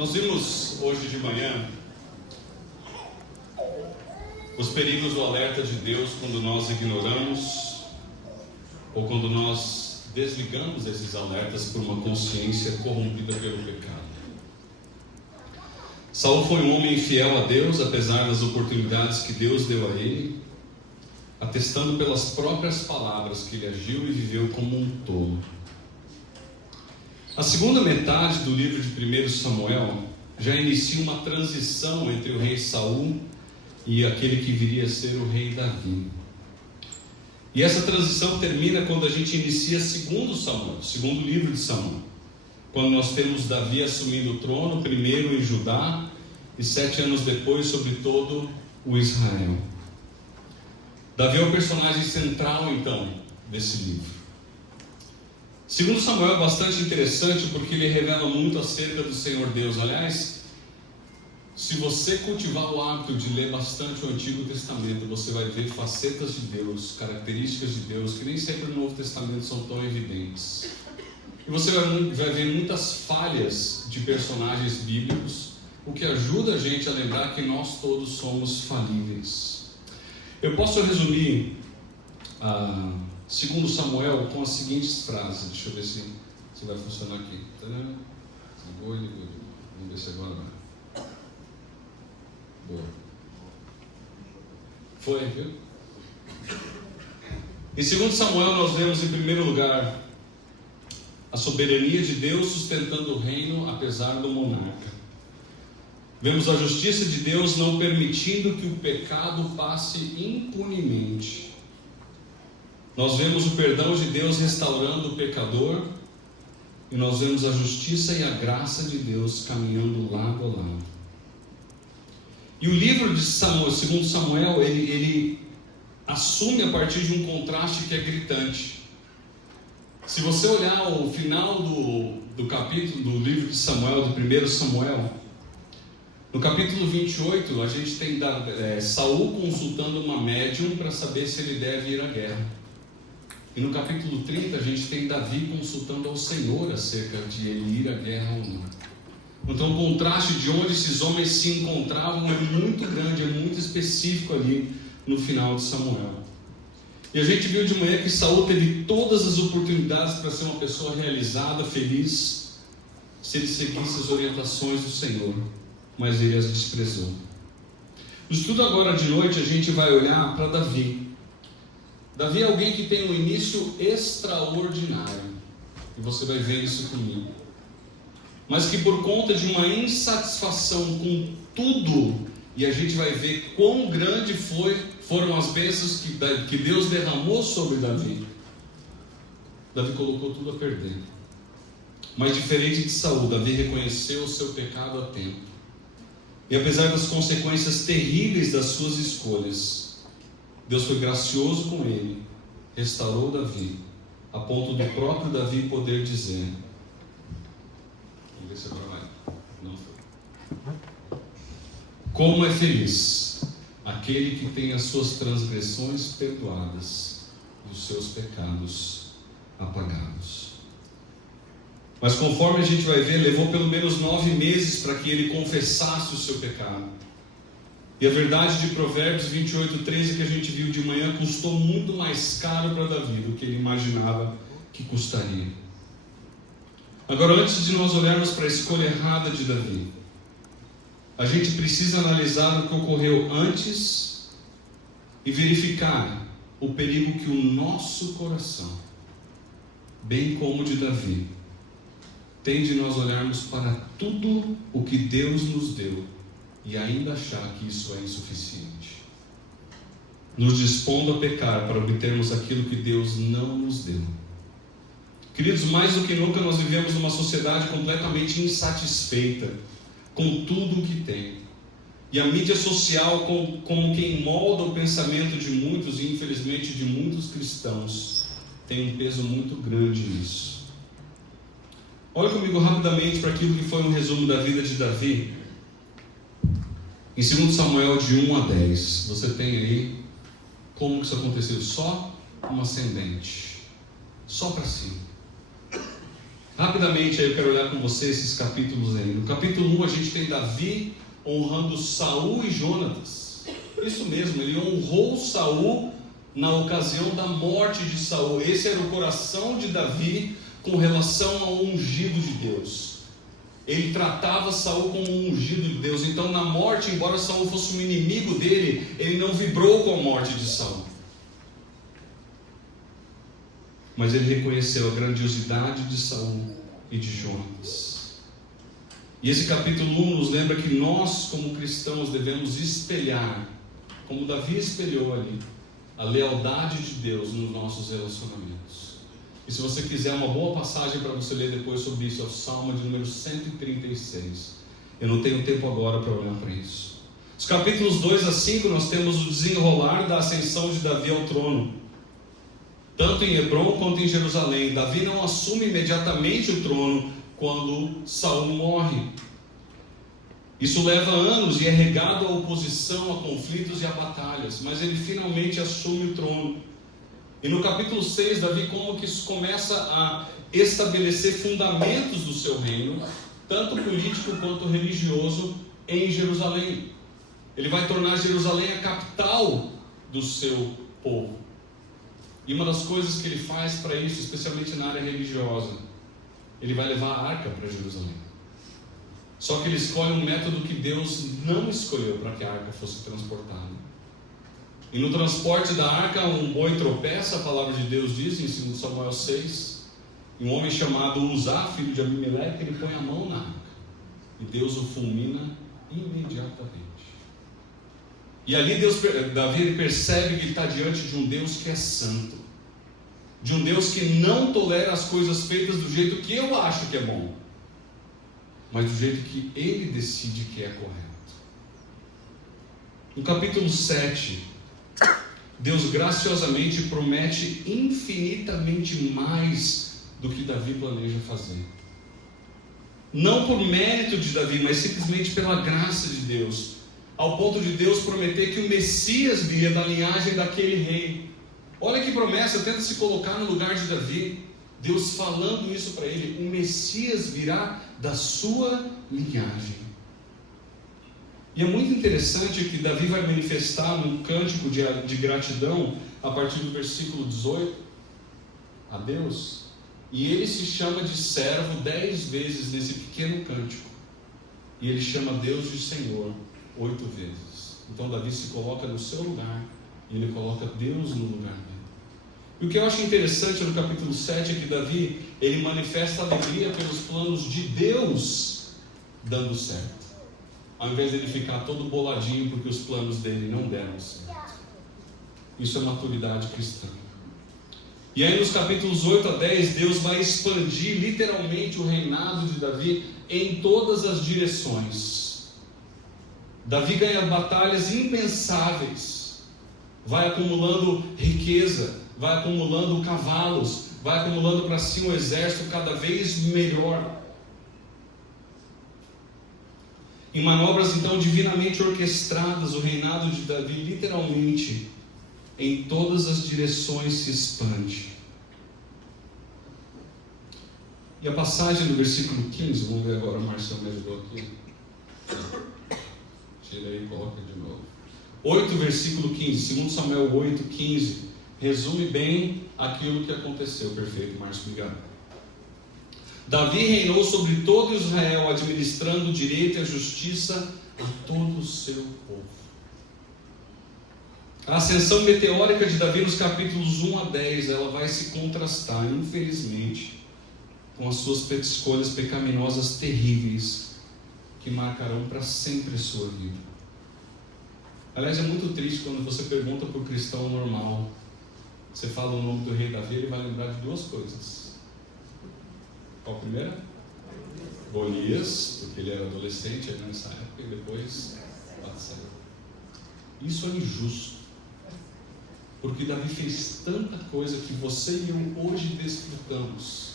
Nós vimos hoje de manhã os perigos do alerta de Deus quando nós ignoramos ou quando nós desligamos esses alertas por uma consciência corrompida pelo pecado. Saul foi um homem fiel a Deus, apesar das oportunidades que Deus deu a ele, atestando pelas próprias palavras que ele agiu e viveu como um tolo. A segunda metade do livro de 1 Samuel já inicia uma transição entre o rei Saul e aquele que viria a ser o rei Davi. E essa transição termina quando a gente inicia 2 Samuel, o segundo livro de Samuel, quando nós temos Davi assumindo o trono, primeiro em Judá e 7 anos depois sobre todo o Israel. Davi é o personagem central então desse livro. 2 Samuel é bastante interessante porque ele revela muito acerca do Senhor Deus. Aliás, se você cultivar o hábito de ler bastante o Antigo Testamento, você vai ver facetas de Deus, características de Deus, que nem sempre no Novo Testamento são tão evidentes. E você vai ver muitas falhas de personagens bíblicos, o que ajuda a gente a lembrar que nós todos somos falíveis. Eu posso resumir 2 Samuel com as seguintes frases. Deixa eu ver se vai funcionar aqui. Ligou. Vamos ver se agora vai. Boa. Foi, viu? Em 2 Samuel nós vemos em primeiro lugar a soberania de Deus sustentando o reino apesar do monarca. Vemos a justiça de Deus não permitindo que o pecado passe impunemente. Nós vemos o perdão de Deus restaurando o pecador, e nós vemos a justiça e a graça de Deus caminhando lado a lado. E o livro de Samuel, 2 Samuel, ele assume a partir de um contraste que é gritante. Se você olhar o final do capítulo do livro de Samuel, do 1 Samuel, no capítulo 28, a gente tem Saul consultando uma médium para saber se ele deve ir à guerra. E no capítulo 30, a gente tem Davi consultando ao Senhor acerca de ele ir à guerra ou não. Então o contraste de onde esses homens se encontravam é muito grande, é muito específico ali no final de Samuel. E a gente viu de manhã que Saul teve todas as oportunidades para ser uma pessoa realizada, feliz, se ele seguisse as orientações do Senhor, mas ele as desprezou. No estudo agora de noite a gente vai olhar para Davi. Davi é alguém que tem um início extraordinário, e você vai ver isso comigo, mas que por conta de uma insatisfação com tudo, e a gente vai ver quão grande foram as bênçãos que Deus derramou sobre Davi, Davi colocou tudo a perder. Mas diferente de Saul, Davi reconheceu o seu pecado a tempo, e apesar das consequências terríveis das suas escolhas, Deus foi gracioso com ele, restaurou Davi, a ponto do próprio Davi poder dizer: vamos ver se agora vai. Não foi. Como é feliz aquele que tem as suas transgressões perdoadas e os seus pecados apagados. Mas conforme a gente vai ver, levou pelo menos 9 meses para que ele confessasse o seu pecado. E a verdade de Provérbios 28:13 que a gente viu de manhã custou muito mais caro para Davi do que ele imaginava que custaria. Agora, antes de nós olharmos para a escolha errada de Davi, a gente precisa analisar o que ocorreu antes e verificar o perigo que o nosso coração, bem como o de Davi, tem de nós olharmos para tudo o que Deus nos deu e ainda achar que isso é insuficiente, nos dispondo a pecar para obtermos aquilo que Deus não nos deu. Queridos, mais do que nunca nós vivemos numa sociedade completamente insatisfeita com tudo o que tem, e a mídia social como quem molda o pensamento de muitos, e infelizmente de muitos cristãos, tem um peso muito grande nisso. Olha comigo rapidamente para aquilo que foi um resumo da vida de Davi. Em 2 Samuel de 1 a 10, você tem aí como que isso aconteceu. Só um ascendente, só para cima. Rapidamente aí eu quero olhar com você esses capítulos aí. No capítulo 1 a gente tem Davi honrando Saul e Jonatas. Isso mesmo, ele honrou Saul na ocasião da morte de Saul. Esse era o coração de Davi com relação ao ungido de Deus. Ele tratava Saul como um ungido de Deus. Então na morte, embora Saul fosse um inimigo dele, ele não vibrou com a morte de Saul. Mas ele reconheceu a grandiosidade de Saul e de Jonatas. E esse capítulo 1 nos lembra que nós, como cristãos, devemos espelhar, como Davi espelhou ali, a lealdade de Deus nos nossos relacionamentos. E se você quiser uma boa passagem para você ler depois sobre isso, é o Salmo de número 136. Eu não tenho tempo agora para olhar para isso. Os capítulos 2 a 5 nós temos o desenrolar da ascensão de Davi ao trono. Tanto em Hebrom quanto em Jerusalém. Davi não assume imediatamente o trono quando Saul morre. Isso leva anos e é regado à oposição, a conflitos e a batalhas. Mas ele finalmente assume o trono. E no capítulo 6, Davi como que começa a estabelecer fundamentos do seu reino, tanto político quanto religioso, em Jerusalém. Ele vai tornar Jerusalém a capital do seu povo. E uma das coisas que ele faz para isso, especialmente na área religiosa, ele vai levar a arca para Jerusalém. Só que ele escolhe um método que Deus não escolheu para que a arca fosse transportada. E no transporte da arca, um boi tropeça, a palavra de Deus diz em 2 Samuel 6, e um homem chamado Uzá, filho de Abimeleque, ele põe a mão na arca, e Deus o fulmina imediatamente. E ali Davi ele percebe que ele está diante de um Deus que é santo, de um Deus que não tolera as coisas feitas do jeito que eu acho que é bom, mas do jeito que ele decide que é correto. No capítulo 7, Deus graciosamente promete infinitamente mais do que Davi planeja fazer. Não por mérito de Davi, mas simplesmente pela graça de Deus, ao ponto de Deus prometer que o Messias viria da linhagem daquele rei. Olha que promessa, tenta se colocar no lugar de Davi, Deus falando isso para ele: o Messias virá da sua linhagem. E é muito interessante que Davi vai manifestar num cântico de gratidão, a partir do versículo 18, a Deus, e ele se chama de servo 10 vezes nesse pequeno cântico, e ele chama Deus de Senhor 8 vezes. Então Davi se coloca no seu lugar, e ele coloca Deus no lugar dele. E o que eu acho interessante no capítulo 7 é que Davi, ele manifesta alegria pelos planos de Deus dando certo, ao invés de ele ficar todo boladinho porque os planos dele não deram certo. Isso é maturidade cristã. E aí nos capítulos 8 a 10, Deus vai expandir literalmente o reinado de Davi em todas as direções. Davi ganha batalhas impensáveis, vai acumulando riqueza, vai acumulando cavalos, vai acumulando para si um exército cada vez melhor. Em manobras então divinamente orquestradas, o reinado de Davi literalmente em todas as direções se expande. E a passagem do versículo 15, vamos ver agora, o Marcelo me ajudou aqui. Tira aí e coloca de novo. 8, versículo 15, 2 Samuel 8, 15, resume bem aquilo que aconteceu. Perfeito, Márcio, obrigado. Davi reinou sobre todo Israel, administrando o direito e a justiça a todo o seu povo. A ascensão meteórica de Davi nos capítulos 1 a 10, ela vai se contrastar, infelizmente, com as suas escolhas pecaminosas terríveis, que marcarão para sempre a sua vida. Aliás, é muito triste quando você pergunta para o cristão normal, você fala o nome do rei Davi, ele vai lembrar de duas coisas. Qual a primeira? Golias, porque ele era adolescente nessa época, e depois Batseba. Isso é injusto, porque Davi fez tanta coisa que você e eu hoje desfrutamos,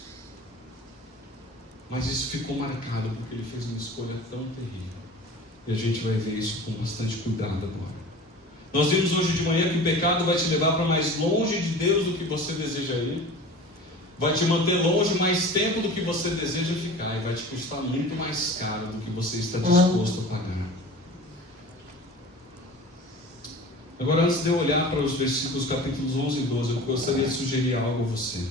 mas isso ficou marcado porque ele fez uma escolha tão terrível, e a gente vai ver isso com bastante cuidado agora. Nós vimos hoje de manhã que o pecado vai te levar para mais longe de Deus do que você deseja ir. vai te manter longe mais tempo do que você deseja ficar, e vai te custar muito mais caro do que você está disposto a pagar. Agora, antes de eu olhar para os versículos capítulos 11 e 12, eu gostaria de sugerir algo a você.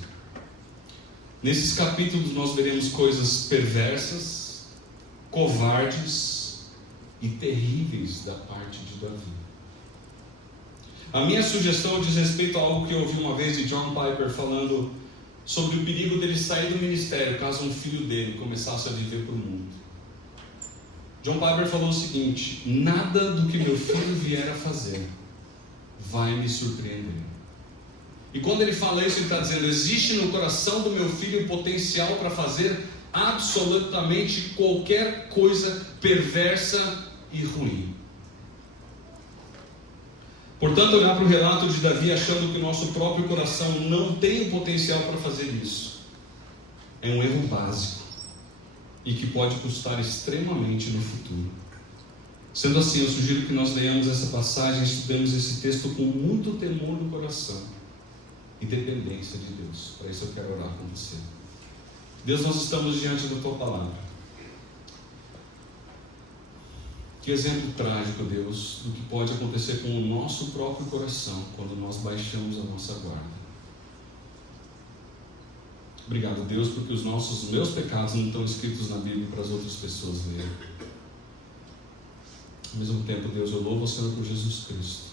Nesses capítulos nós veremos coisas perversas, covardes e terríveis da parte de Davi. A minha sugestão diz respeito a algo que eu ouvi uma vez de John Piper falando sobre o perigo dele sair do ministério caso um filho dele começasse a viver para o mundo. John Piper falou o seguinte: nada do que meu filho vier a fazer vai me surpreender. E quando ele fala isso, ele está dizendo: existe no coração do meu filho o potencial para fazer absolutamente qualquer coisa perversa e ruim. Portanto, olhar para o relato de Davi achando que o nosso próprio coração não tem o potencial para fazer isso é um erro básico e que pode custar extremamente no futuro. Sendo assim, eu sugiro que nós leiamos essa passagem, estudemos esse texto com muito temor no coração e dependência de Deus. Para isso eu quero orar com você. Deus, nós estamos diante da Tua Palavra. Que exemplo trágico, Deus, do que pode acontecer com o nosso próprio coração quando nós baixamos a nossa guarda. Obrigado, Deus, porque os meus pecados não estão escritos na Bíblia para as outras pessoas lerem. Ao mesmo tempo, Deus, eu louvo o Senhor por Jesus Cristo,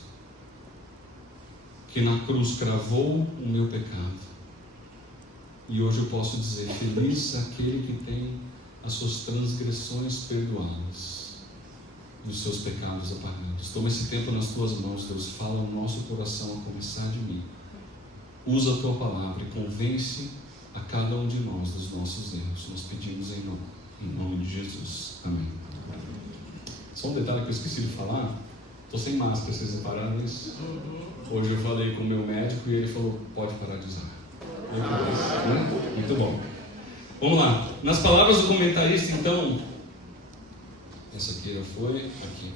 que na cruz cravou o meu pecado. E hoje eu posso dizer: feliz aquele que tem as suas transgressões perdoadas e os seus pecados apagados. Toma esse tempo nas Tuas mãos, Deus. Fala ao nosso coração, a começar de mim. Usa a Tua Palavra e convence a cada um de nós dos nossos erros. Nós pedimos em nome de Jesus. Amém. Só um detalhe que eu esqueci de falar: estou sem máscara, vocês repararam isso? Hoje eu falei com o meu médico e ele falou: pode parar de usar. Muito bom. Vamos lá. Nas palavras do comentarista, então, essa aqui já foi, aqui.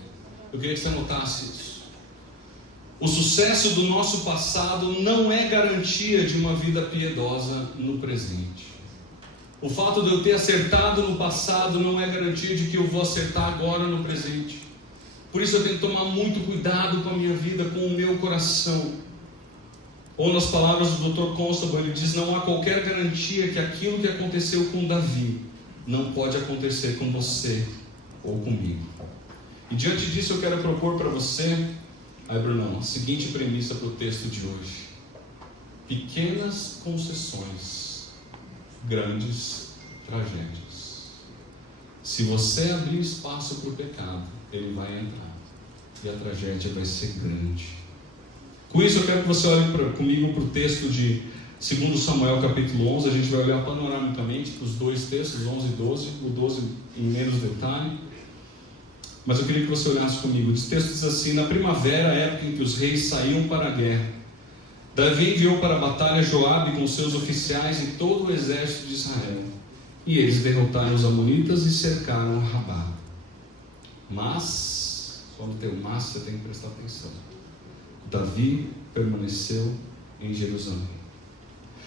Eu queria que você anotasse isso. O sucesso do nosso passado não é garantia de uma vida piedosa no presente. O fato de eu ter acertado no passado não é garantia de que eu vou acertar agora no presente. Por isso eu tenho que tomar muito cuidado com a minha vida, com o meu coração. Ou nas palavras do Dr. Constable, ele diz: não há qualquer garantia que aquilo que aconteceu com Davi não pode acontecer com você ou comigo. E diante disso eu quero propor para você, Brunão, a seguinte premissa para o texto de hoje: pequenas concessões, grandes tragédias. Se você abrir espaço para o pecado, ele vai entrar e a tragédia vai ser grande. Com isso eu quero que você olhe comigo para o texto de 2 Samuel capítulo 11. A gente vai olhar panoramicamente para os dois textos, 11 e 12, o 12 em menos detalhe. Mas eu queria que você olhasse comigo. O texto diz assim: na primavera, época em que os reis saíam para a guerra, Davi enviou para a batalha Joabe com seus oficiais e todo o exército de Israel. E eles derrotaram os amonitas e cercaram Rabá. Mas, quando tem o mas, você tem que prestar atenção. Davi permaneceu em Jerusalém.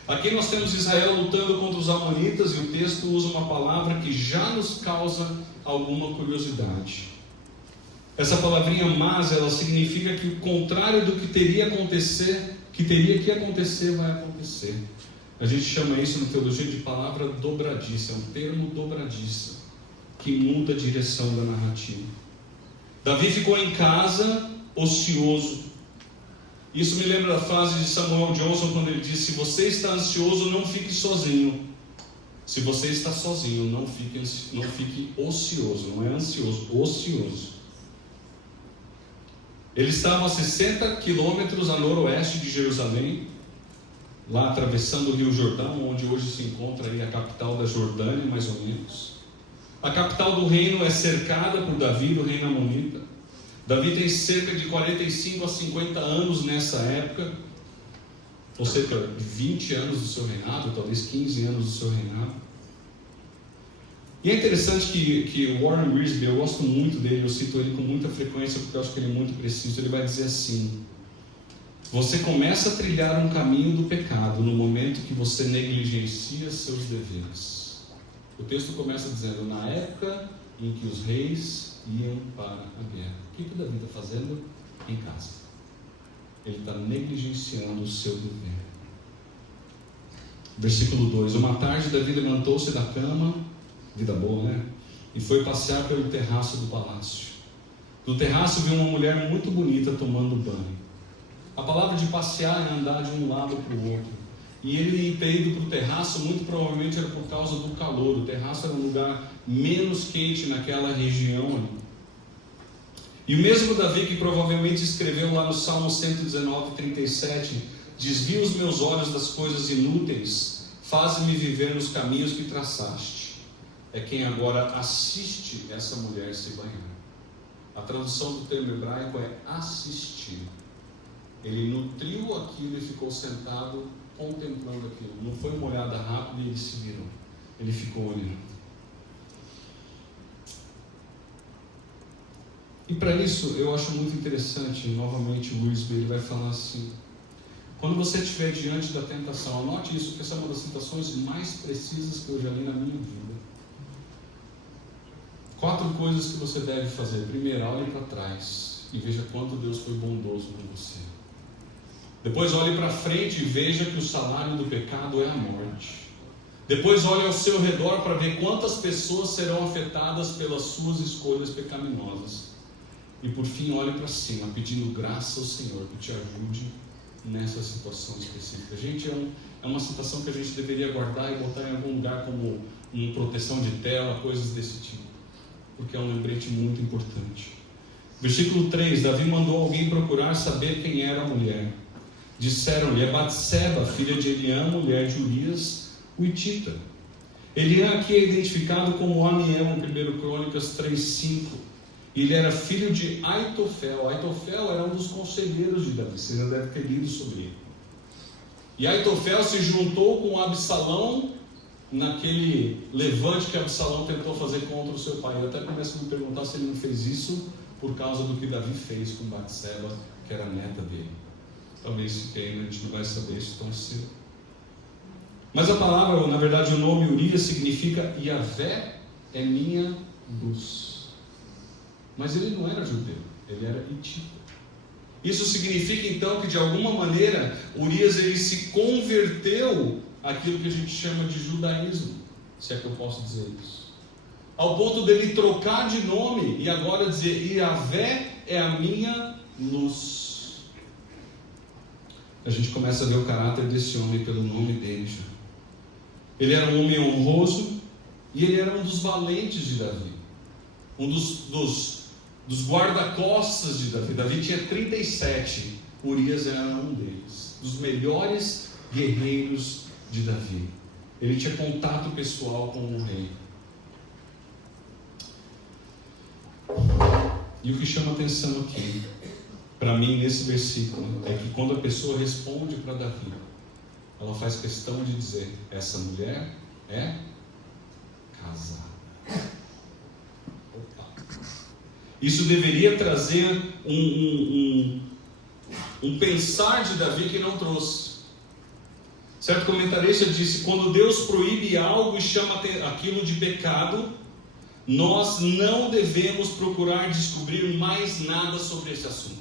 Aqui nós temos Israel lutando contra os amonitas, e o texto usa uma palavra que já nos causa alguma curiosidade. Essa palavrinha mas, ela significa que o contrário do que teria que acontecer, vai acontecer. A gente chama isso na teologia de palavra dobradiça, é um termo dobradiça, que muda a direção da narrativa. Davi ficou em casa, ocioso. Isso me lembra da frase de Samuel Johnson, quando ele disse: se você está ansioso, não fique sozinho. Se você está sozinho, não fique ocioso. Não é ansioso, ocioso. Ele estava a 60 quilômetros a noroeste de Jerusalém, lá atravessando o Rio Jordão, onde hoje se encontra aí a capital da Jordânia, mais ou menos. A capital do reino é cercada por Davi, do reino amonita. Davi tem cerca de 45 a 50 anos nessa época, ou cerca de 20 anos do seu reinado, talvez 15 anos do seu reinado. E é interessante que Warren Wiersbe, eu gosto muito dele, eu cito ele com muita frequência porque eu acho que ele é muito preciso. Ele vai dizer assim: Você começa a trilhar um caminho do pecado no momento que você negligencia seus deveres. O texto começa dizendo: na época em que os reis iam para a guerra. O que Davi está fazendo em casa? Ele está negligenciando o seu dever. Versículo 2: uma tarde Davi levantou-se da cama, vida boa, né? E foi passear pelo terraço do palácio. Do terraço viu uma mulher muito bonita tomando banho. A palavra de passear é andar de um lado para o outro. E ele ter ido para o terraço, muito provavelmente era por causa do calor. O terraço era um lugar menos quente naquela região. E o mesmo Davi que provavelmente escreveu lá no Salmo 119, 37, desvia os meus olhos das coisas inúteis, faz-me viver nos caminhos que traçaste. É quem agora assiste essa mulher se banhar. A tradução do termo hebraico é assistir. Ele nutriu aquilo e ficou sentado contemplando aquilo. Não foi uma olhada rápida e ele se virou. Ele ficou olhando. E para isso eu acho muito interessante, novamente o Luiz ele vai falar assim: quando você estiver diante da tentação, anote isso, que essa é uma das tentações mais precisas que eu já li na minha vida. 4 coisas que você deve fazer. Primeiro, olhe para trás e veja quanto Deus foi bondoso com você. Depois olhe para frente e veja que o salário do pecado é a morte. Depois olhe ao seu redor para ver quantas pessoas serão afetadas pelas suas escolhas pecaminosas. E por fim, olhe para cima, pedindo graça ao Senhor que te ajude nessa situação específica. Gente, é uma situação que a gente deveria guardar e botar em algum lugar como uma proteção de tela, coisas desse tipo, porque é um lembrete muito importante. Versículo 3: Davi mandou alguém procurar saber quem era a mulher. Disseram-lhe: é Batseba, filha de Eliã, mulher de Urias, o hitita. Eliã aqui é identificado como Amiel, em 1 Crônicas 3:5. Ele era filho de Aitofel. Aitofel era um dos conselheiros de Davi, você já deve ter lido sobre ele. E Aitofel se juntou com Absalão naquele levante que Absalão tentou fazer contra o seu pai. Eu até começo a me perguntar se ele não fez isso por causa do que Davi fez com Batseba, que era a neta dele. Talvez se tenha, a gente não vai saber isso tão cedo. Mas a palavra, na verdade o nome Urias significa Yahvé é minha luz. Mas ele não era judeu, ele era hitita. Isso significa então que de alguma maneira Urias ele se converteu àquilo que a gente chama de judaísmo, se é que eu posso dizer isso, ao ponto dele trocar de nome e agora dizer: Yahvé é a minha luz. A gente começa a ver o caráter desse homem pelo nome dele já. Ele era um homem honroso e ele era um dos valentes de Davi, um dos guarda-costas de Davi. Davi tinha 37, Urias era um deles, dos melhores guerreiros de Davi. Ele tinha contato pessoal com o rei. E o que chama atenção aqui, para mim, nesse versículo, é que quando a pessoa responde para Davi, ela faz questão de dizer: essa mulher é casada. Isso deveria trazer um pensar de Davi que não trouxe. Certo comentarista disse: quando Deus proíbe algo e chama aquilo de pecado, nós não devemos procurar descobrir mais nada sobre esse assunto.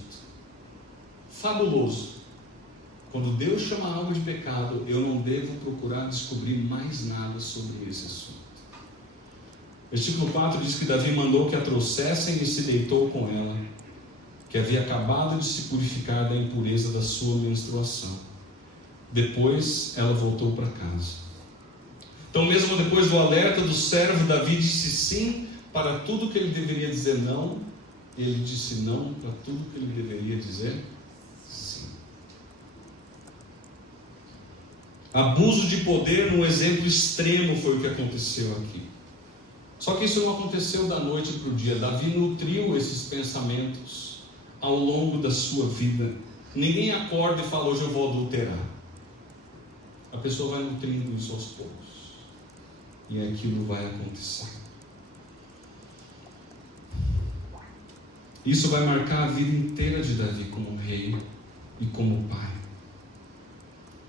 Fabuloso. Quando Deus chama algo de pecado, eu não devo procurar descobrir mais nada sobre esse assunto. Versículo 4 diz que Davi mandou que a trouxessem e se deitou com ela, que havia acabado de se purificar da impureza da sua menstruação. Depois ela voltou para casa. Então, mesmo depois do alerta do servo, Davi disse sim para tudo que ele deveria dizer não. Ele disse não para tudo que ele deveria dizer sim. Abuso de poder num exemplo extremo foi o que aconteceu aqui. Só que isso não aconteceu da noite para o dia. Davi nutriu esses pensamentos ao longo da sua vida. Ninguém acorda e fala: hoje eu vou adulterar. A pessoa vai nutrindo isso aos poucos, e aquilo vai acontecer. Isso vai marcar a vida inteira de Davi como rei, e como pai.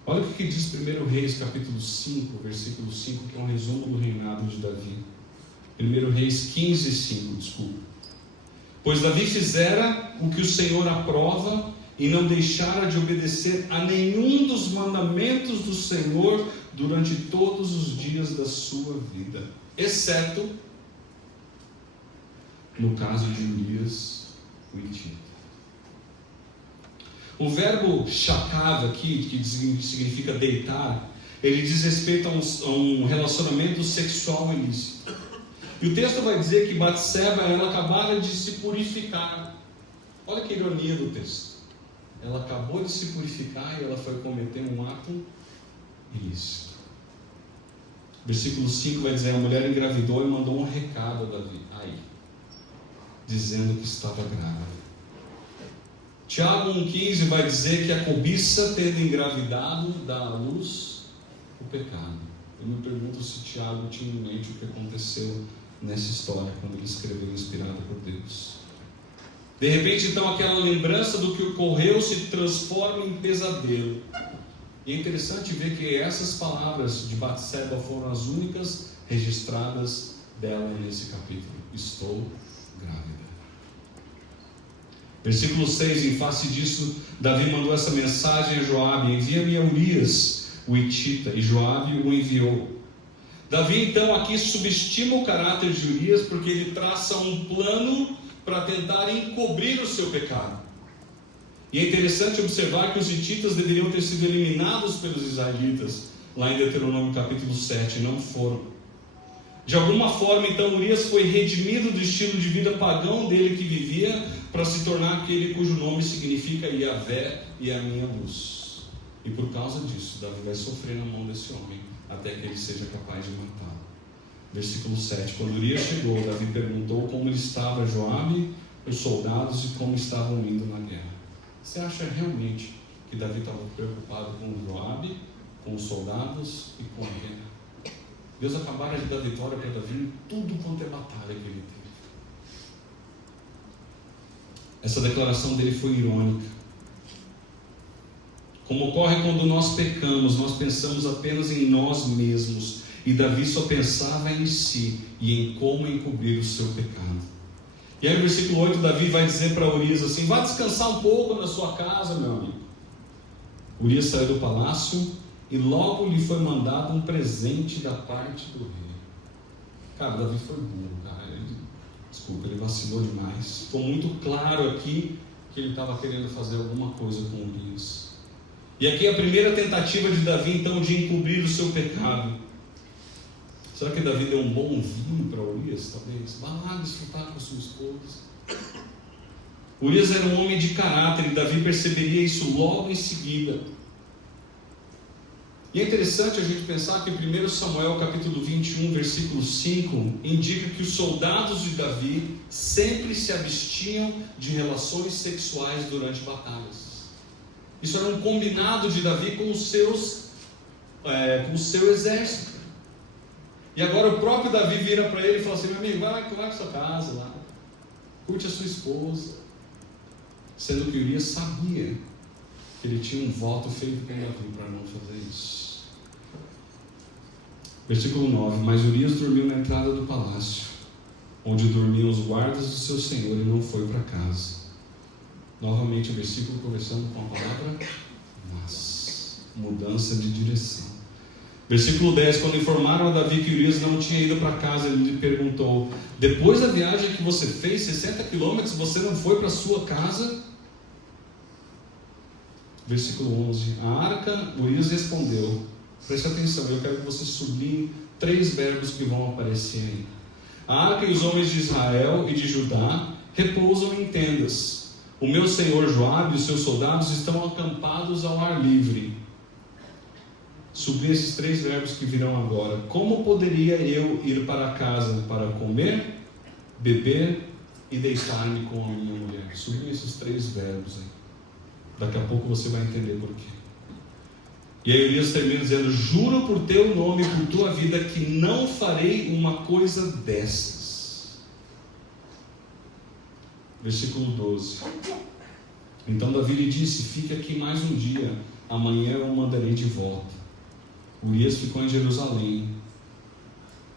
Olha o que diz 1 Reis, capítulo 5, versículo 5, que é um resumo do reinado de Davi. 1 Reis 15, 5, desculpa. Pois Davi fizera o que o Senhor aprova e não deixara de obedecer a nenhum dos mandamentos do Senhor durante todos os dias da sua vida, exceto no caso de Urias, o hitita. O verbo shakav aqui, que significa deitar, ele diz respeito a um relacionamento sexual ilícito. E o texto vai dizer que Batseba, ela acabara de se purificar. Olha que ironia do texto. Ela acabou de se purificar e ela foi cometer um ato ilícito. Versículo 5 vai dizer: a mulher engravidou e mandou um recado a Davi, dizendo que estava grávida. Tiago 1,15 vai dizer que a cobiça, tendo engravidado, dá à luz o pecado. Eu me pergunto se Tiago tinha em mente o que aconteceu nessa história, quando ele escreveu inspirado por Deus. De repente, então, aquela lembrança do que ocorreu se transforma em pesadelo. E é interessante ver que essas palavras de Batseba foram as únicas registradas dela nesse capítulo. Estou grávida. Versículo 6, em face disso, Davi mandou essa mensagem a Joabe: envia-me a Urias, o hitita, e Joabe o enviou. Davi então aqui subestima o caráter de Urias, porque ele traça um plano para tentar encobrir o seu pecado. E é interessante observar que os hititas deveriam ter sido eliminados pelos israelitas, lá em Deuteronômio capítulo 7, não foram. De alguma forma, então, Urias foi redimido do estilo de vida pagão dele que vivia, para se tornar aquele cujo nome significa Yahvé e a minha luz. E por causa disso, Davi vai sofrer na mão desse homem, até que ele seja capaz de matá-lo. Versículo 7. Quando Urias chegou, Davi perguntou como estava Joabe, os soldados, e como estavam indo na guerra. Você acha realmente que Davi estava preocupado com Joabe, com os soldados e com a guerra? Deus acabara de dar vitória para Davi em tudo quanto é batalha que ele teve. Essa declaração dele foi irônica. Como ocorre quando nós pecamos, nós pensamos apenas em nós mesmos, e Davi só pensava em si e em como encobrir o seu pecado. E aí no versículo 8, Davi vai dizer para Urias assim: vá descansar um pouco na sua casa, meu amigo. Urias saiu do palácio e logo lhe foi mandado um presente da parte do rei. Cara, Davi foi burro, cara. Ele vacilou demais. Ficou muito claro aqui que ele estava querendo fazer alguma coisa com Urias. E aqui a primeira tentativa de Davi, então, de encobrir o seu pecado. Será que Davi deu um bom vinho para Urias, talvez? Vá lá desfrutar com sua esposa. Urias era um homem de caráter e Davi perceberia isso logo em seguida. E é interessante a gente pensar que 1 Samuel capítulo 21, versículo 5, indica que os soldados de Davi sempre se abstinham de relações sexuais durante batalhas. Isso era um combinado de Davi com o seu exército. E agora o próprio Davi vira para ele e fala assim: meu amigo, vai para sua casa lá, curte a sua esposa. Sendo que Urias sabia que ele tinha um voto feito com Davi para não fazer isso. Versículo 9: mas Urias dormiu na entrada do palácio, onde dormiam os guardas do seu senhor, e não foi para casa. Novamente o versículo começando com a palavra mas, mudança de direção. Versículo 10: quando informaram a Davi que Urias não tinha ido para casa, ele lhe perguntou: depois da viagem que você fez, 60 quilômetros, você não foi para sua casa? Versículo 11: a arca, Urias respondeu, preste atenção, eu quero que você sublinhe 3 verbos que vão aparecer aí. A arca e os homens de Israel e de Judá repousam em tendas. O meu senhor Joabe e os seus soldados estão acampados ao ar livre. Sublinhe esses 3 verbos que virão agora. Como poderia eu ir para casa para comer, beber e deitar-me com a minha mulher? Sublinhe esses 3 verbos aí. Daqui a pouco você vai entender por quê. E aí Urias termina dizendo: juro por teu nome e por tua vida que não farei uma coisa dessas. Versículo 12: Então Davi lhe disse: fique aqui mais um dia, amanhã eu o mandarei de volta. Urias ficou em Jerusalém,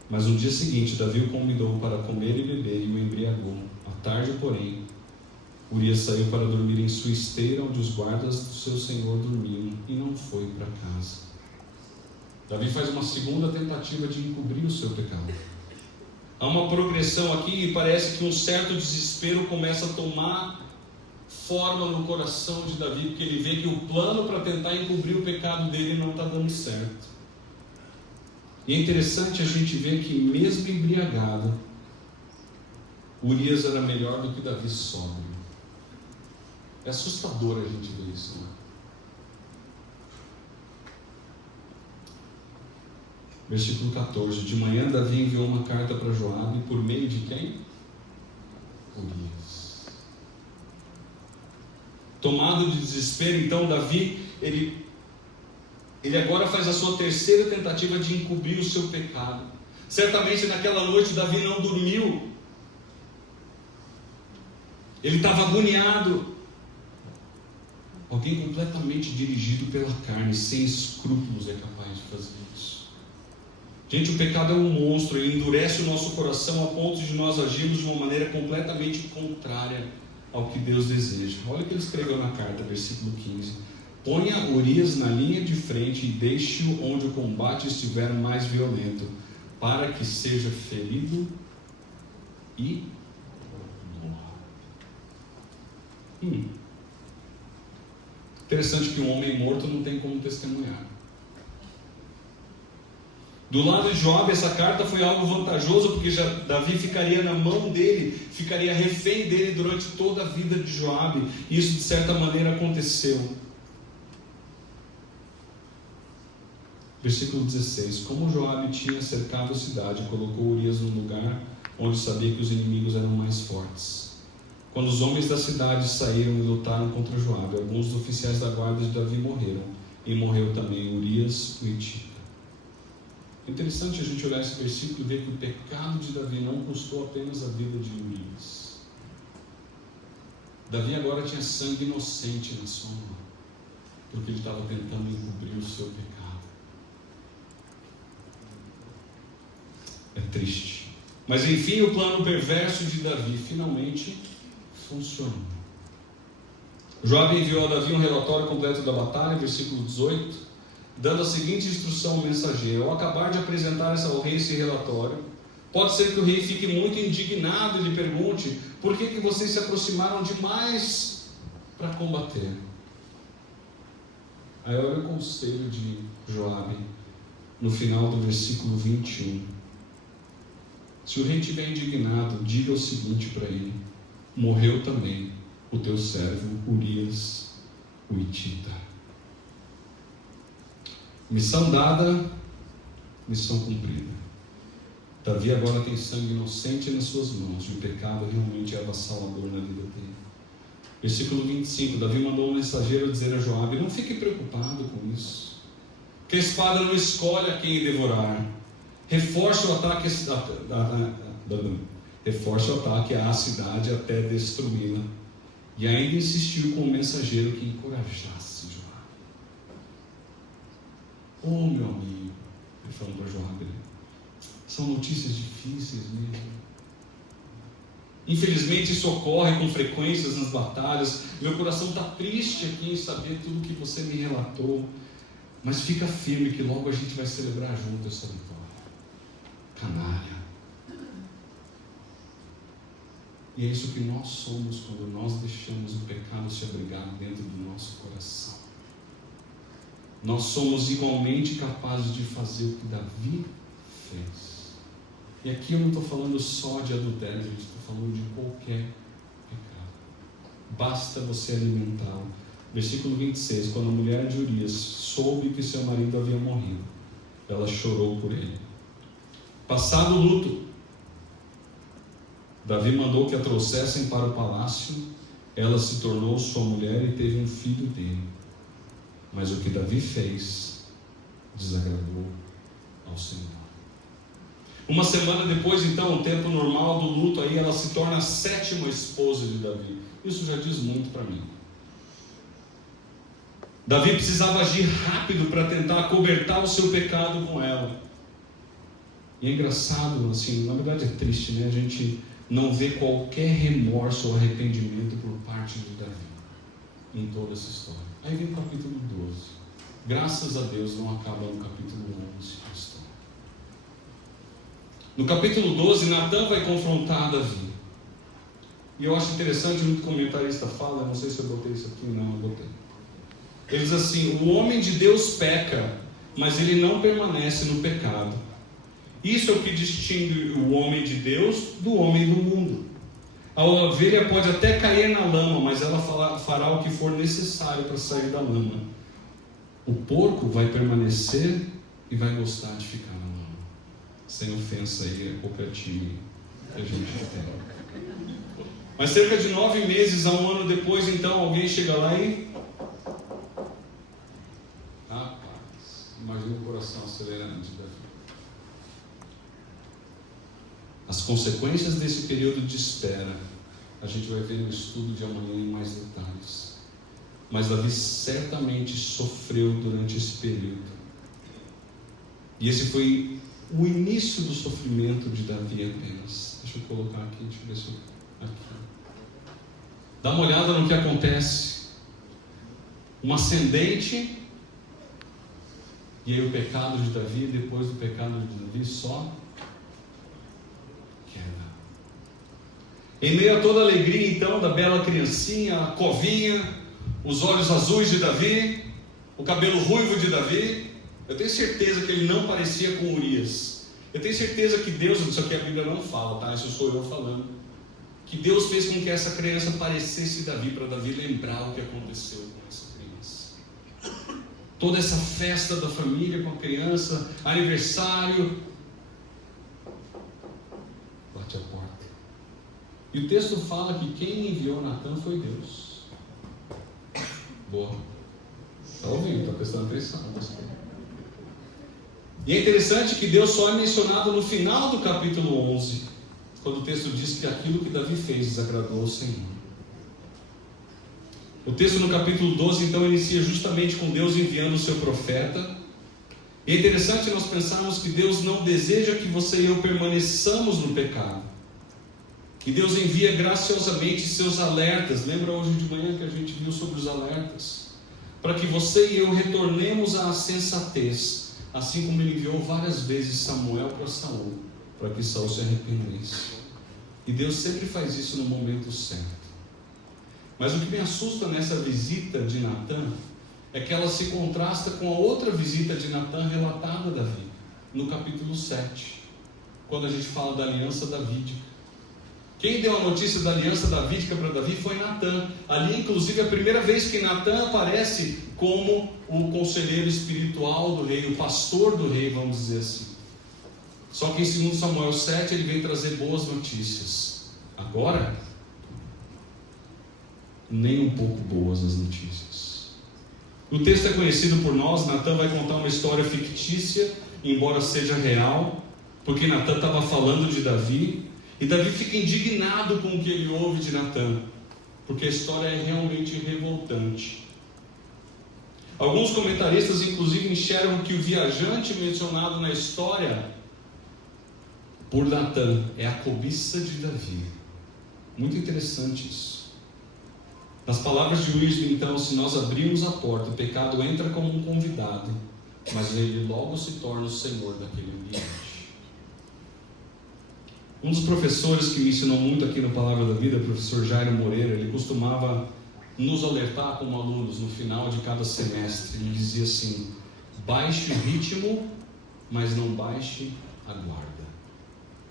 mas no dia seguinte Davi o convidou para comer e beber e o embriagou. À tarde, porém, Urias saiu para dormir em sua esteira, onde os guardas do seu senhor dormiam, e não foi para casa. Davi faz uma segunda tentativa de encobrir o seu pecado. Há uma progressão aqui e parece que um certo desespero começa a tomar forma no coração de Davi, porque ele vê que o plano para tentar encobrir o pecado dele não está dando certo. E é interessante a gente ver que mesmo embriagado, Urias era melhor do que Davi sóbrio. É assustador a gente ver isso, né? Versículo 14. De manhã Davi enviou uma carta para Joabe por meio de quem? Urias. Tomado de desespero, então Davi, ele agora faz a sua terceira tentativa de encobrir o seu pecado. Certamente naquela noite Davi não dormiu. Ele estava agoniado. Alguém completamente dirigido pela carne, sem escrúpulos, é capaz de fazer isso. Gente, o pecado é um monstro, ele endurece o nosso coração a ponto de nós agirmos de uma maneira completamente contrária ao que Deus deseja. Olha o que ele escreveu na carta, versículo 15. Ponha Urias na linha de frente e deixe-o onde o combate estiver mais violento, para que seja ferido e morra. Interessante que um homem morto não tem como testemunhar. Do lado de Joabe, essa carta foi algo vantajoso, porque Davi ficaria na mão dele, ficaria refém dele durante toda a vida de Joabe. E isso de certa maneira aconteceu. Versículo 16. Como Joabe tinha cercado a cidade, colocou Urias num lugar onde sabia que os inimigos eram mais fortes. Quando os homens da cidade saíram e lutaram contra Joabe, alguns dos oficiais da guarda de Davi morreram, e morreu também Urias, o hitita. É interessante a gente olhar esse versículo e ver que o pecado de Davi não custou apenas a vida de Urias. Davi agora tinha sangue inocente na sua mão, porque ele estava tentando encobrir o seu pecado. É triste. Mas enfim, o plano perverso de Davi finalmente funcionou. Joabe enviou a Davi um relatório completo da batalha, versículo 18, dando a seguinte instrução ao mensageiro: ao acabar de apresentar ao rei esse relatório, pode ser que o rei fique muito indignado e lhe pergunte: por que vocês se aproximaram demais para combater? Aí olha o conselho de Joabe no final do versículo 21. Se o rei estiver indignado, diga o seguinte para ele: morreu também o teu servo Urias, o hitita. Missão dada, missão cumprida. Davi agora tem sangue inocente nas suas mãos, e o pecado realmente é avassalador na vida dele. Versículo 25, Davi mandou um mensageiro dizer a Joabe: não fique preocupado com isso, que a espada não escolhe a quem devorar. Reforce o ataque à cidade até destruí-la. E ainda insistiu com o mensageiro que encorajasse Joabe. Oh, meu amigo, ele falou para Joabe, são notícias difíceis mesmo. Infelizmente isso ocorre com frequências nas batalhas. Meu coração está triste aqui em saber tudo que você me relatou, mas fica firme que logo a gente vai celebrar junto essa vitória. Canalha. E é isso que nós somos quando nós deixamos o pecado se abrigar dentro do nosso coração. Nós somos igualmente capazes de fazer o que Davi fez. E aqui eu não estou falando só de adultério, gente, estou falando de qualquer pecado. Basta você alimentá-lo. Versículo 26, quando a mulher de Urias soube que seu marido havia morrido, ela chorou por ele. Passado o luto, Davi mandou que a trouxessem para o palácio. Ela se tornou sua mulher e teve um filho dele. Mas o que Davi fez desagradou ao Senhor. Uma semana depois, então, o tempo normal do luto, aí ela se torna a 7ª esposa de Davi. Isso já diz muito para mim. Davi precisava agir rápido para tentar acobertar o seu pecado com ela. E é engraçado, assim, na verdade é triste, né? A gente não vê qualquer remorso ou arrependimento por parte de Davi em toda essa história. Aí vem o capítulo 12. Graças a Deus não acaba no capítulo 11 a história. No capítulo 12, Natan vai confrontar Davi. E eu acho interessante, muito comentarista fala, não sei se eu botei isso aqui, não, eu botei. Ele diz assim: o homem de Deus peca, mas ele não permanece no pecado. Isso é o que distingue o homem de Deus do homem do mundo. A ovelha pode até cair na lama, mas ela fará o que for necessário para sair da lama. O porco vai permanecer e vai gostar de ficar na lama. Sem ofensa aí, é qualquer time que a gente tem. Mas cerca de 9 meses a 1 ano depois, então, alguém chega lá e... Rapaz, imagina o coração acelerando de Davi. As consequências desse período de espera, a gente vai ver no estudo de amanhã em mais detalhes. Mas Davi certamente sofreu durante esse período. E esse foi o início do sofrimento de Davi apenas. Deixa eu colocar aqui, deixa eu ver se eu... aqui. Dá uma olhada no que acontece. Uma ascendente, e aí o pecado de Davi, depois do pecado de Davi, só queda. Em meio a toda a alegria, então, da bela criancinha, a covinha, os olhos azuis de Davi, o cabelo ruivo de Davi, eu tenho certeza que ele não parecia com Urias. Eu tenho certeza que Deus, isso aqui a Bíblia não fala, tá? Isso sou eu falando. Que Deus fez com que essa criança parecesse Davi, para Davi lembrar o que aconteceu com essa criança. Toda essa festa da família com a criança, aniversário. Bate a porta. E o texto fala que quem enviou Natan foi Deus. Boa. Está ouvindo, está prestando atenção. E é interessante que Deus só é mencionado no final do capítulo 11. Quando o texto diz que aquilo que Davi fez desagradou ao Senhor. O texto no capítulo 12 então inicia justamente com Deus enviando o seu profeta. E é interessante nós pensarmos que Deus não deseja que você e eu permaneçamos no pecado. Que Deus envia graciosamente seus alertas. Lembra hoje de manhã que a gente viu sobre os alertas? Para que você e eu retornemos à sensatez, assim como ele enviou várias vezes Samuel para Saul, para que Saul se arrependesse. E Deus sempre faz isso no momento certo. Mas o que me assusta nessa visita de Natan é que ela se contrasta com a outra visita de Natan relatada a Davi, no capítulo 7, quando a gente fala da aliança davídica. Quem deu a notícia da aliança davídica para Davi foi Natan. Ali, inclusive, é a primeira vez que Natan aparece como o conselheiro espiritual do rei, o pastor do rei, vamos dizer assim. Só que em 2 Samuel 7 ele vem trazer boas notícias. Agora, nem um pouco boas as notícias. O texto é conhecido por nós. Natan vai contar uma história fictícia, embora seja real, porque Natan estava falando de Davi, e Davi fica indignado com o que ele ouve de Natan, porque a história é realmente revoltante. Alguns comentaristas inclusive enxergam que o viajante mencionado na história por Natan é a cobiça de Davi. Muito interessante isso. Nas palavras de Wilson, então, se nós abrirmos a porta, o pecado entra como um convidado, mas ele logo se torna o senhor daquele ambiente. Um dos professores que me ensinou muito aqui no Palavra da Vida, o professor Jairo Moreira, ele costumava nos alertar como alunos no final de cada semestre. Ele dizia assim: baixe o ritmo, mas não baixe a guarda.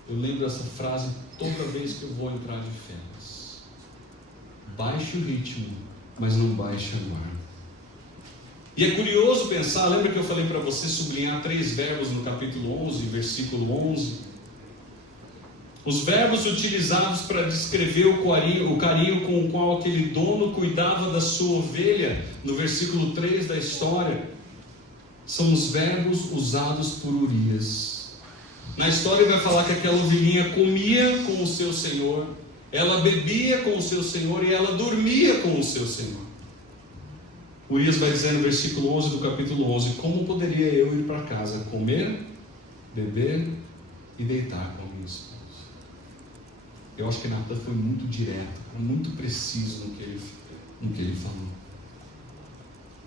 Eu lembro dessa frase toda vez que eu vou entrar de férias. Baixe o ritmo, mas não baixe a guarda. E é curioso pensar, lembra que eu falei para você sublinhar 3 verbos no capítulo 11, versículo 11? Os verbos utilizados para descrever o carinho com o qual aquele dono cuidava da sua ovelha, no versículo 3 da história, são os verbos usados por Urias. Na história vai falar que aquela ovelhinha comia com o seu senhor, ela bebia com o seu senhor e ela dormia com o seu senhor. Urias vai dizer no versículo 11 do capítulo 11: como poderia eu ir para casa, comer, beber e deitar com a minha esposa? Eu acho que Natan foi muito direto, muito preciso no que ele falou.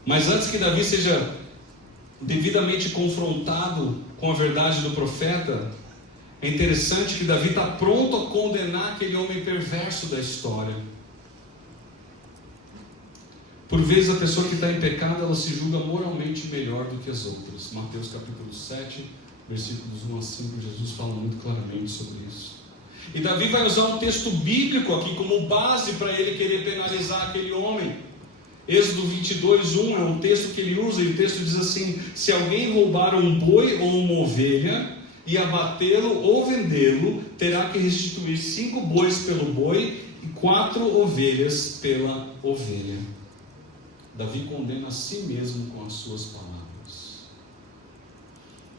Mas antes que Davi seja devidamente confrontado com a verdade do profeta, é interessante que Davi está pronto a condenar aquele homem perverso da história. Por vezes a pessoa que está em pecado, ela se julga moralmente melhor do que as outras. Mateus capítulo 7, versículos 1 a 5, Jesus fala muito claramente sobre isso. E Davi vai usar um texto bíblico aqui como base para ele querer penalizar aquele homem. Êxodo 22:1 é um texto que ele usa, e o texto diz assim: se alguém roubar um boi ou uma ovelha e abatê-lo ou vendê-lo, terá que restituir 5 bois pelo boi e 4 ovelhas pela ovelha. Davi condena a si mesmo com as suas palavras.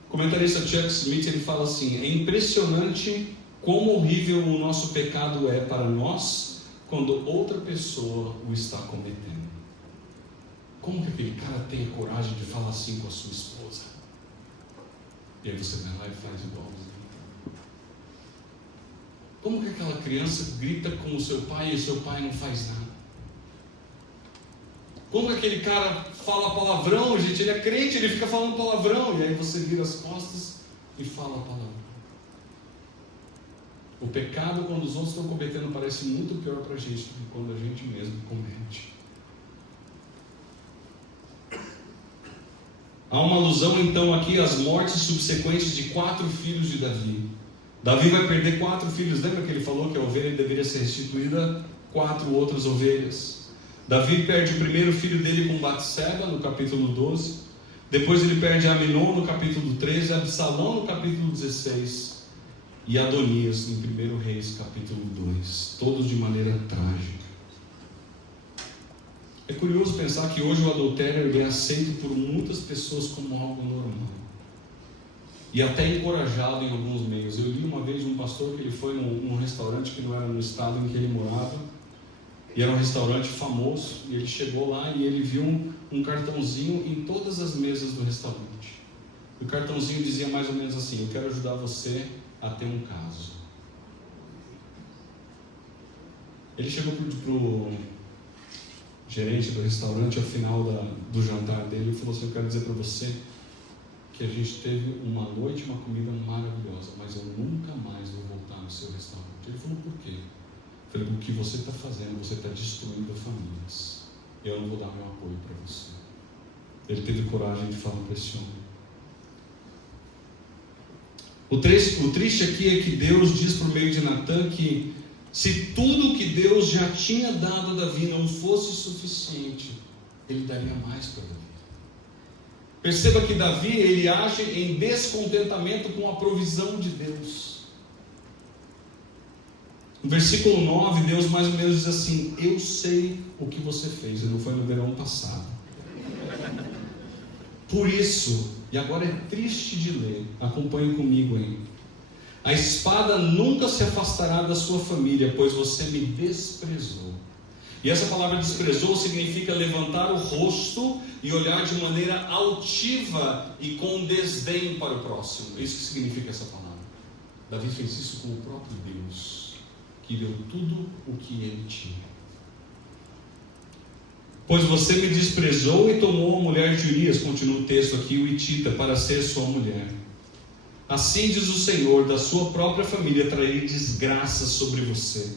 O comentarista Chuck Smith, ele fala assim: é impressionante como horrível o nosso pecado é para nós quando outra pessoa o está cometendo. Como que aquele cara tem a coragem de falar assim com a sua esposa? E aí você vai lá e faz igualzinho. Como que aquela criança grita com o seu pai e o seu pai não faz nada? Como que aquele cara fala palavrão, gente? Ele é crente, ele fica falando palavrão. E aí você vira as costas e fala palavrão. O pecado, quando os outros estão cometendo, parece muito pior para a gente do que quando a gente mesmo comete. Há uma alusão então aqui às mortes subsequentes de 4 filhos de Davi. Davi vai perder 4 filhos. Lembra que ele falou que a ovelha deveria ser restituída? 4 outras ovelhas. Davi perde o primeiro filho dele com Batseba, no capítulo 12. Depois ele perde Aminon, no capítulo 13. Absalão, no capítulo 16. E Adonias, no 1 Reis, capítulo 2. Todos de maneira trágica. É curioso pensar que hoje o adultério é aceito por muitas pessoas como algo normal. E até encorajado em alguns meios. Eu li uma vez um pastor que ele foi num restaurante que não era no estado em que ele morava. E era um restaurante famoso. E ele chegou lá e ele viu um cartãozinho em todas as mesas do restaurante. O cartãozinho dizia mais ou menos assim: eu quero ajudar você a ter um caso. Ele chegou para o gerente do restaurante ao final do jantar dele e falou assim: eu quero dizer para você que a gente teve uma noite, uma comida maravilhosa, mas eu nunca mais vou voltar no seu restaurante. Ele falou: por quê? Eu falei: o que você está fazendo? Você está destruindo famílias. Eu não vou dar meu apoio para você. Ele teve coragem de falar para esse homem. O triste aqui é que Deus diz por meio de Natan que se tudo que Deus já tinha dado a Davi não fosse suficiente, ele daria mais para Davi. Perceba que Davi, ele age em descontentamento com a provisão de Deus. No versículo 9, Deus mais ou menos diz assim: eu sei o que você fez, e não foi no verão passado. Por isso, e agora é triste de ler, acompanhe comigo aí: a espada nunca se afastará da sua família, pois você me desprezou. E essa palavra desprezou significa levantar o rosto e olhar de maneira altiva e com desdém para o próximo. É isso que significa essa palavra. Davi fez isso com o próprio Deus, que deu tudo o que ele tinha. Pois você me desprezou e tomou a mulher de Urias, continua o texto aqui, o Hitita, para ser sua mulher. Assim diz o Senhor: da sua própria família trarei desgraça sobre você.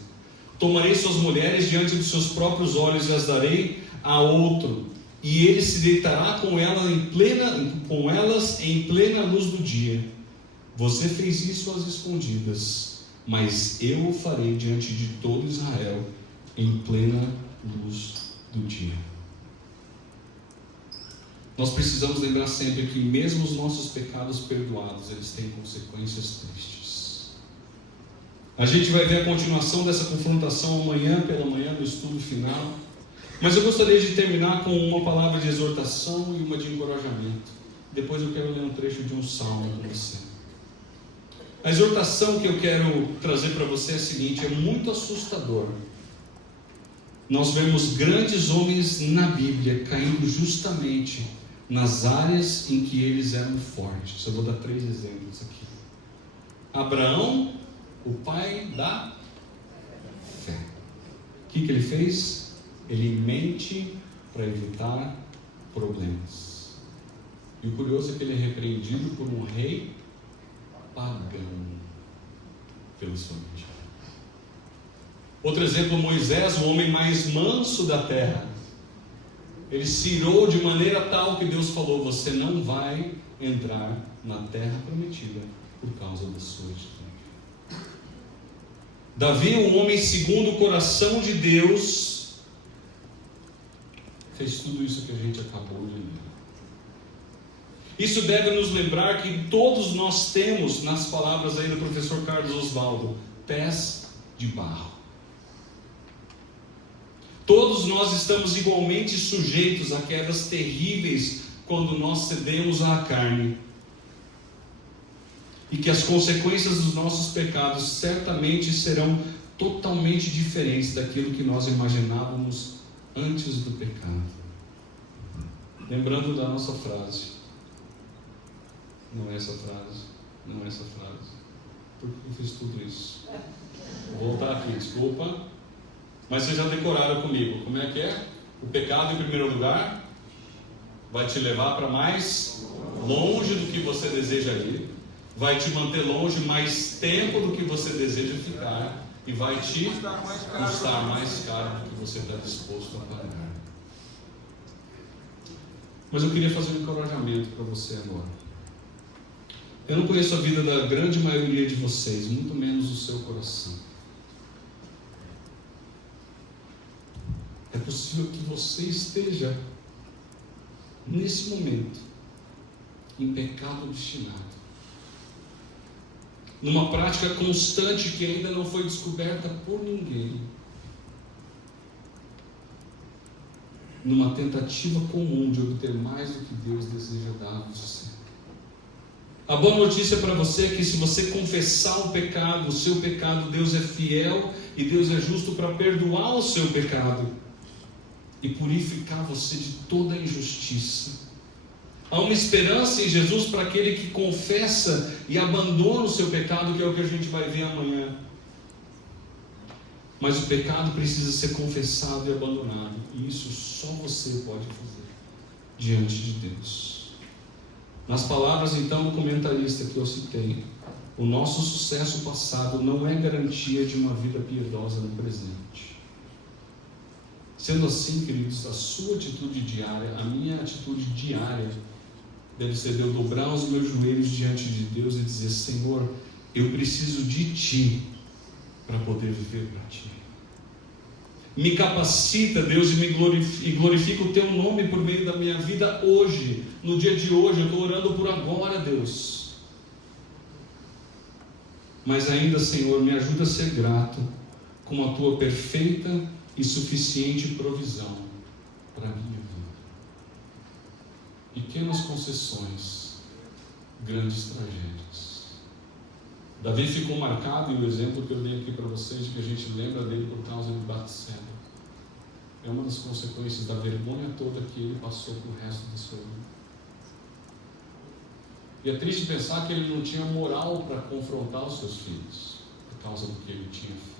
Tomarei suas mulheres diante de seus próprios olhos e as darei a outro, e ele se deitará com elas em plena luz do dia. Você fez isso às escondidas, mas eu o farei diante de todo Israel em plena luz do dia. Nós precisamos lembrar sempre que mesmo os nossos pecados perdoados, eles têm consequências tristes. A gente vai ver a continuação dessa confrontação amanhã pela manhã, no estudo final. Mas eu gostaria de terminar com uma palavra de exortação e uma de encorajamento. Depois eu quero ler um trecho de um salmo com você. A exortação que eu quero trazer para você é a seguinte: é muito assustador nós vemos grandes homens na Bíblia caindo justamente nas áreas em que eles eram fortes. Eu vou dar 3 exemplos aqui. Abraão, o pai da fé. O que ele fez? Ele mente para evitar problemas. E o curioso é que ele é repreendido por um rei pagão pela sua mentira. Outro exemplo, Moisés, o homem mais manso da terra. Ele se irou de maneira tal que Deus falou: você não vai entrar na terra prometida por causa da sua atitude. Davi, um homem segundo o coração de Deus, fez tudo isso que a gente acabou de ler. Isso deve nos lembrar que todos nós temos, nas palavras aí do professor Carlos Oswaldo, pés de barro. Todos nós estamos igualmente sujeitos a quedas terríveis quando nós cedemos à carne. E que as consequências dos nossos pecados certamente serão totalmente diferentes daquilo que nós imaginávamos antes do pecado. Lembrando da nossa frase. Não é essa frase. Não é essa frase. Por que eu fiz tudo isso? Vou voltar aqui, desculpa. Mas vocês já decoraram comigo. Como é que é? O pecado, em primeiro lugar, vai te levar para mais longe do que você deseja ir. Vai te manter longe mais tempo do que você deseja ficar. E vai te custar mais caro do que você está disposto a pagar. Mas eu queria fazer um encorajamento para você agora. Eu não conheço a vida da grande maioria de vocês, muito menos o seu coração. É possível que você esteja, nesse momento, em pecado obstinado, numa prática constante que ainda não foi descoberta por ninguém, numa tentativa comum de obter mais do que Deus deseja dar a você. A boa notícia para você é que se você confessar o pecado, o seu pecado, Deus é fiel e Deus é justo para perdoar o seu pecado e purificar você de toda a injustiça. Há uma esperança em Jesus para aquele que confessa e abandona o seu pecado, que é o que a gente vai ver amanhã. Mas o pecado precisa ser confessado e abandonado, e isso só você pode fazer diante de Deus. Nas palavras então do comentarista que eu citei, o nosso sucesso passado não é garantia de uma vida piedosa no presente. Sendo assim, queridos, a sua atitude diária, a minha atitude diária, deve ser de eu dobrar os meus joelhos diante de Deus e dizer: Senhor, eu preciso de Ti para poder viver para Ti. Me capacita, Deus, e glorifica o Teu nome por meio da minha vida hoje, no dia de hoje. Eu estou orando por agora, Deus. Mas ainda, Senhor, me ajuda a ser grato com a Tua perfeita e suficiente provisão para a minha vida. Pequenas concessões, grandes tragédias. Davi ficou marcado, e o exemplo que eu dei aqui para vocês, de que a gente lembra dele por causa de Batseba, é uma das consequências da vergonha toda que ele passou para o resto da sua vida. E é triste pensar que ele não tinha moral para confrontar os seus filhos, por causa do que ele tinha feito.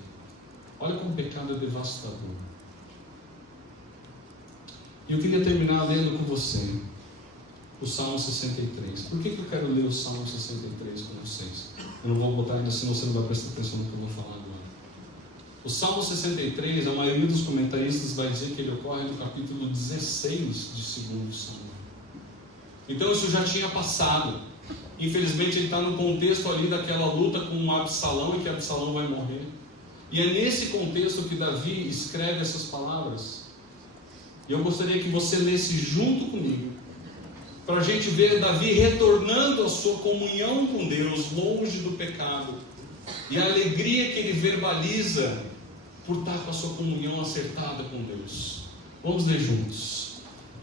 Olha como o pecado é devastador. E eu queria terminar lendo com você o Salmo 63. Por que eu quero ler o Salmo 63 com vocês? Eu não vou botar ainda, senão você não vai prestar atenção no que eu vou falar agora. O Salmo 63, a maioria dos comentaristas vai dizer que ele ocorre no capítulo 16 de 2 Samuel. Então isso já tinha passado. Infelizmente ele está no contexto ali daquela luta com Absalão, e que Absalão vai morrer. E é nesse contexto que Davi escreve essas palavras. E eu gostaria que você lesse junto comigo, para a gente ver Davi retornando à sua comunhão com Deus, longe do pecado, e a alegria que ele verbaliza por estar com a sua comunhão acertada com Deus. Vamos ler juntos.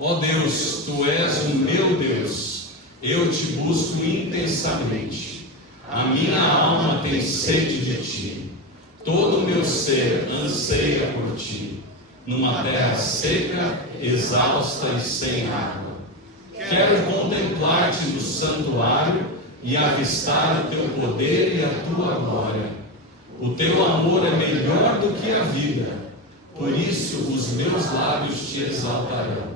Ó Deus, Tu és o meu Deus, eu Te busco intensamente, a minha alma tem sede de Ti. Todo o meu ser anseia por Ti. numa terra seca, exausta e sem água. Quero contemplar-te no santuário e avistar o teu poder e a tua glória. O teu amor é melhor do que a vida, por isso os meus lábios te exaltarão.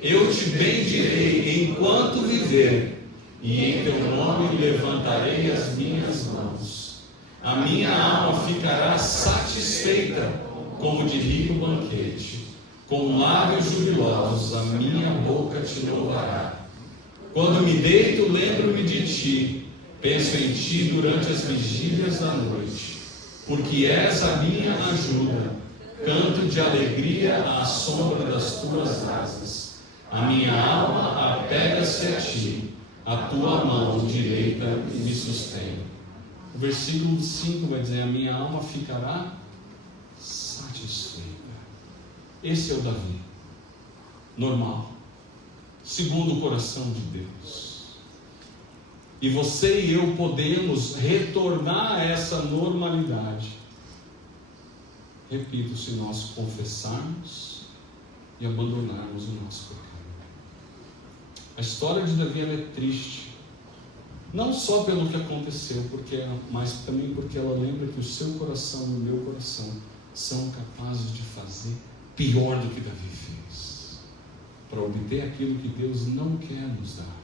Eu te bendirei enquanto viver, e em teu nome levantarei as minhas mãos. A minha alma ficará satisfeita como de rico banquete. Com lábios jubilosos a minha boca te louvará. Quando me deito, lembro-me de ti, penso em ti durante as vigílias da noite, porque és a minha ajuda, canto de alegria à sombra das tuas asas. A minha alma apega-se a ti, a tua mão direita me sustém. O versículo 5 vai dizer: a minha alma ficará satisfeita. Esse é o Davi, normal, segundo o coração de Deus. E você e eu podemos retornar a essa normalidade, repito, se nós confessarmos e abandonarmos o nosso pecado. A história de Davi ela é triste, não só pelo que aconteceu, mas também porque ela lembra que o seu coração e o meu coração são capazes de fazer pior do que Davi fez, para obter aquilo que Deus não quer nos dar.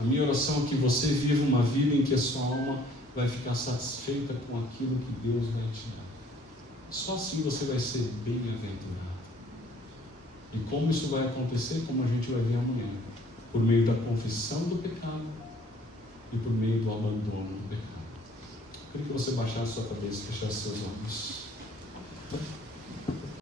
A minha oração é que você viva uma vida em que a sua alma vai ficar satisfeita com aquilo que Deus vai te dar. Só assim você vai ser bem-aventurado. E como isso vai acontecer, como a gente vai ver amanhã, por meio da confissão do pecado e por meio do abandono do pecado. Eu queria que você baixasse sua cabeça e fechasse seus olhos.